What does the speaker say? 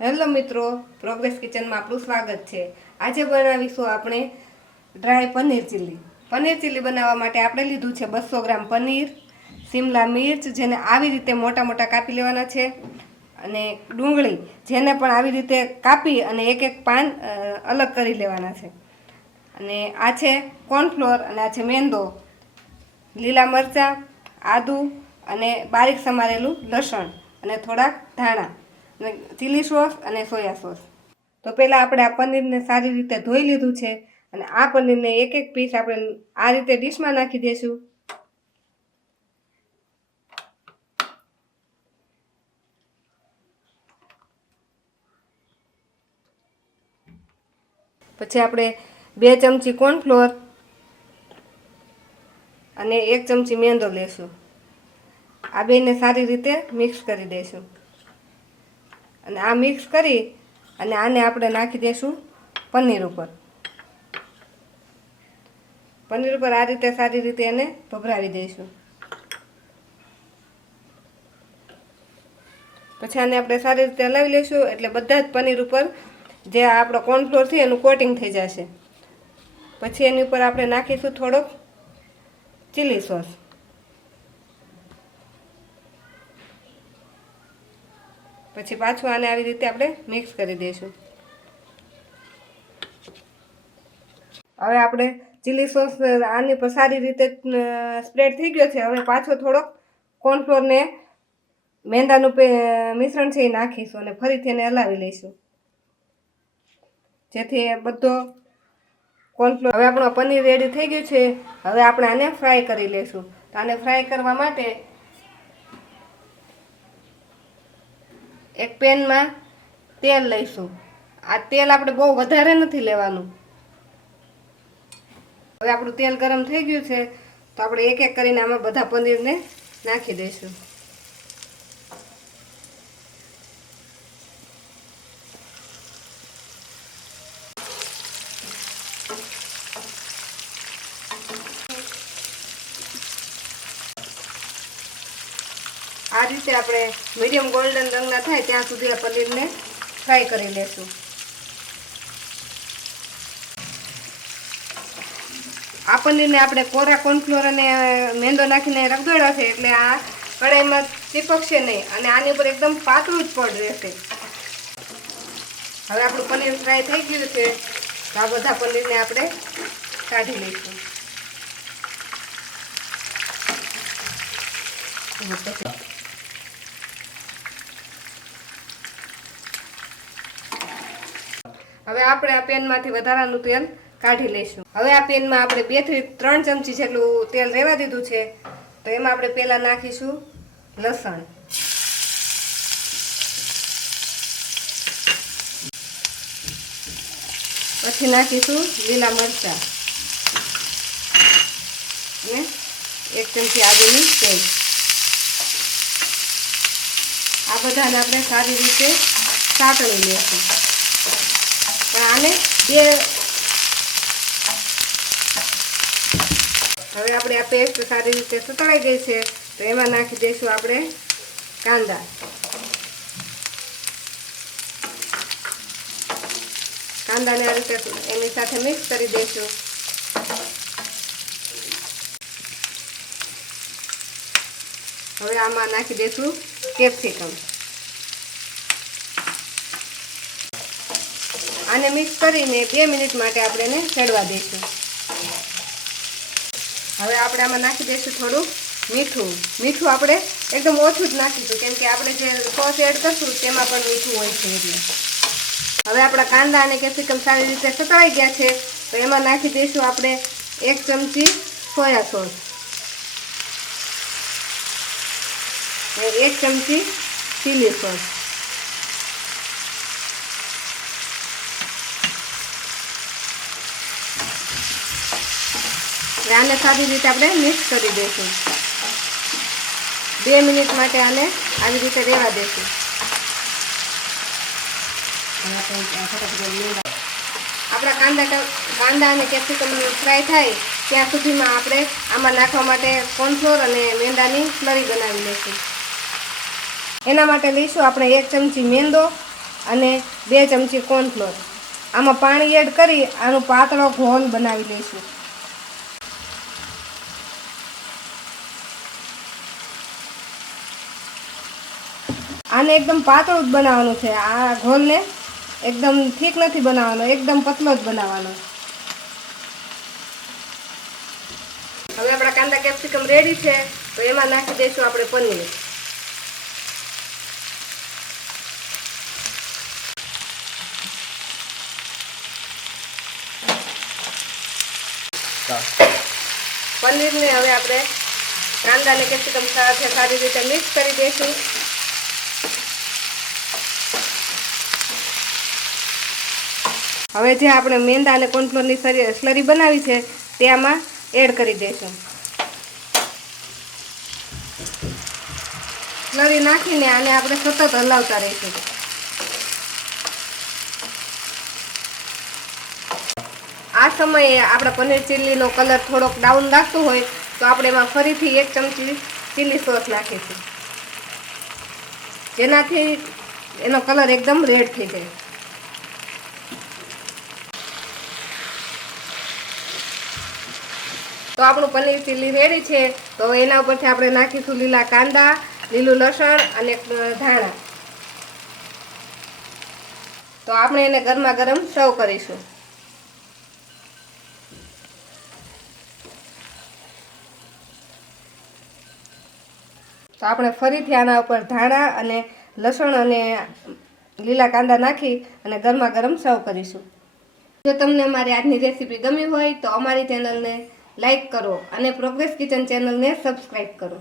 Hello મિત્રો, progress કિચનમાં આપણું સ્વાગત છે। આજે બનાવીશું આપણે dry paneer chilli. Paneer chilli બનાવવા માટે આપણે લીધું છે 200 ગ્રામ પનીર, શિમલા મિર્ચ જેને આવી રીતે મોટા મોટા કાપી લેવાના છે, અને ડુંગળી જેને પણ આવી રીતે કાપી અને એક એક પાન અલગ કરી લેવાના છે, અને આ છે કોર્નફ્લોર, અને આ છે મેંદો, લીલા મરચાં, આદુ અને બારીક સમારેલું લસણ અને થોડાક ધાણા, ચીલી સોસ અને સોયા સોસ। તો પહેલાં આપણે આ પનીરને સારી રીતે ધોઈ લીધું છે, અને આ પનીરને એક એક પીસ આપણે આ રીતે ડીશમાં નાખી દઈશું। પછી આપણે 2 ચમચી કોર્નફ્લોર અને 1 ચમચી મેંદો લેશું। આ બેને સારી રીતે મિક્સ કરી દઈશું, અને આ મિક્સ કરી અને આને આપણે નાખી દઈશું પનીર ઉપર। પનીર ઉપર આ રીતે સારી રીતે એને ભભરાવી દઈશું। પછી આને આપણે સારી રીતે હલાવી લઈશું, એટલે બધા જ પનીર ઉપર જે આપણો કોર્નફ્લોર છે એનું કોટિંગ થઈ જશે। પછી એની ઉપર આપણે નાખીશું થોડોક ચીલી સોસ। પછી પાછું આને આવી રીતે આપણે મિક્સ કરી દઈશું। હવે આપણે ચીલી સોસ આની પર સારી રીતે સ્પ્રેડ થઈ ગયો છે। હવે પાછો થોડોક કોર્નફ્લોરને મેંદાનું મિશ્રણ છે એ નાખીશું, અને ફરીથી એને હલાવી લઈશું, જેથી બધો કોર્નફ્લોર। હવે આપણો પનીર રેડી થઈ ગયું છે। હવે આપણે આને ફ્રાય કરી લઈશું। તો આને ફ્રાય કરવા માટે એક પેનમાં તેલ લઈશું। આ તેલ આપણે બહુ વધારે નથી લેવાનું। હવે આપણું તેલ ગરમ થઈ ગયું છે, તો આપણે એક એક કરીને આમાં બધા પનીરને નાખી દઈશું। આ રીતે આપણે મીડિયમ ગોલ્ડન રંગના થાય ત્યાં સુધી આ પનીરને ફ્રાય કરી લેશું। આ પનીરને આપણે કોરા કોર્નફ્લોર અને મેંદો નાખીને રગદોળ્યો છે, એટલે આ કઢાઈમાં ચીપકશે નહીં, અને આની ઉપર એકદમ પાતળું જ પડ રહેશે। હવે આપણું પનીર ફ્રાય થઈ ગયું છે, તો આ બધા પનીરને આપણે કાઢી લઈશું। હવે આપણે આ પેનમાંથી વધારાનું તેલ કાઢી લઈશું। હવે આ પેનમાં આપણે 2 થી 3 ચમચી જેટલું તેલ રહેવા દીધું છે, તો એમાં આપણે પહેલાં નાખીશું લસણ, પછી નાખીશું લીલા મરચાં, અને 1 ચમચી આદુની પેસ્ટ। આ બધાને આપણે સારી રીતે સાતળી લઈશું, પણ આને હવે આપણે આ પેસ્ટ સારી રીતે સતળાઈ ગઈ છે, તો એમાં નાખી દઈશું આપણે કાંદા। કાંદાને આ રીતે એની સાથે મિક્સ કરી દઈશું। હવે આમાં નાખી દઈશું કેપ્સિકમ। આને મિક્સ કરીને 2 મિનિટ માટે આપણે એને ચડવા દઈશું। હવે આપણે આમાં નાખી દઈશું થોડું મીઠું। મીઠું આપણે એકદમ ઓછું જ નાખીશું, કેમ કે આપણે જે સોસ એડ કરશું તેમાં પણ મીઠું હોય છે એટલે। હવે આપણા કાંદા અને કેપ્સિકમ સારી રીતે સતળાઈ ગયા છે, તો એમાં નાખી દઈશું આપણે 1 ચમચી સોયા સોસ, 1 ચમચી ચીલી સોસ, આને સારી રીતે આપણે મિક્સ કરી દઈશું। 2 મિનિટ માટે આને આવી રીતે રહેવા દઈશું। આપણા કાંદા અને કેપ્સિકમ ફ્રાય થાય ત્યાં સુધીમાં આપણે આમાં નાખવા માટે કોર્નફ્લોર અને મેંદાની સ્લરી બનાવી લઈશું। એના માટે લઈશું આપણે 1 ચમચી મેંદો અને 2 ચમચી કોર્નફ્લોર. આમાં પાણી એડ કરી આનો પાતળો ઘોલ બનાવી લઈશું. આને એકદમ પાતળું જ બનાવવાનું છે. આ ઘોલને એકદમ ઠીક નથી બનાવવાનો, એકદમ પતલો જ બનાવવાનો. હવે આપણા કાંદા કેપ્સિકમ રેડી છે, તો એમાં નાખી દઈશું આપણે પનીર. પનીરને હવે આપણે કાંદા અને કેપ્સિકમ સાથે સારી રીતે મિક્સ કરી દઈશું. હવે જે આપણે મેંદા અને કોર્નફ્લોરની સ્લરી બનાવી છે તે આમાં એડ કરી દઈશું. સ્લરી નાખીને આને આપણે સતત હલાવતા રહીશું. આ સમયે આપણા પનીર ચીલીનો કલર થોડોક ડાઉન લાગતો હોય તો આપણે એમાં ફરીથી 1 ચમચી ચીલી સોસ નાખીશું, જેનાથી એનો કલર એકદમ રેડ થઈ જાય. તો આપણું પનીર ચીલી રેડી છે. તો એના ઉપરથી આપણે નાખીશું લીલા કાંદા, લીલું લસણ અને ધાણા. તો આપણે એને ગરમા ગરમ સર્વ કરીશું. તો આપણે ફરીથી આના ઉપર ધાણા અને લસણ અને લીલા કાંદા નાખી અને ગરમા ગરમ સર્વ કરીશું. જો તમને અમારી આજની રેસીપી ગમી હોય તો અમારી ચેનલને લાઈક કરો અને પ્રોગ્રેસ કિચન ચેનલને સબસ્ક્રાઈબ કરો.